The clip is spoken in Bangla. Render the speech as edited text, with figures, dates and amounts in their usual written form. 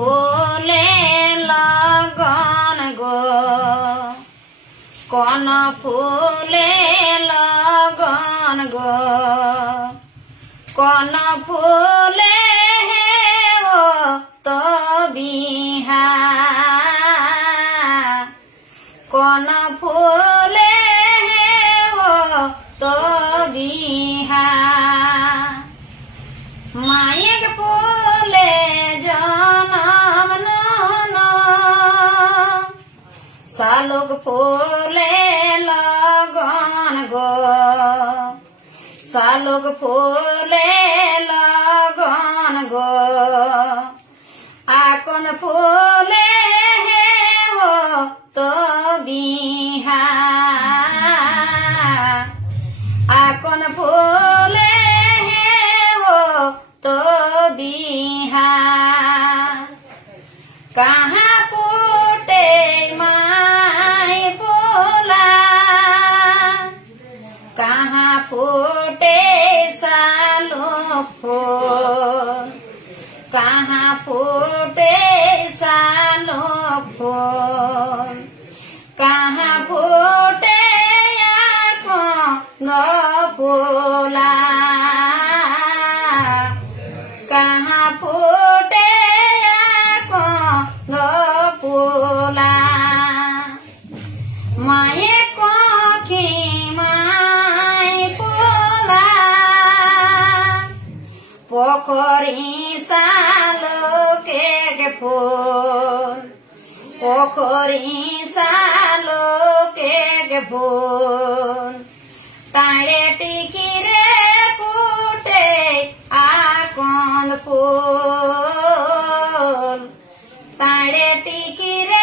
ফুলে লগন গো কোন ফুলে লগন গো কোন ফুলে ও তো বিহা কোন ফুলে ও তো বিহা মায়ের ফুলে জনম নন শালুক ফুলে লগন গো শালুক ফুলে লগন গো আকন ফুলে ও তো বিহা আকন ফুলে ও তো বিহা कहाँ फूटे माय बोला कहाँ फूटे सालो फूल कहाँ फूटे सालो फूल कहाँ फूटे आँखों न फूला कहाँ फूटे फूला माये कोखी माय फूला पोखरी सालोके फूल पोखरी सालोके फूल ताड़े टिकी रे फूटे आकोन फूल ताड़े टिकी रे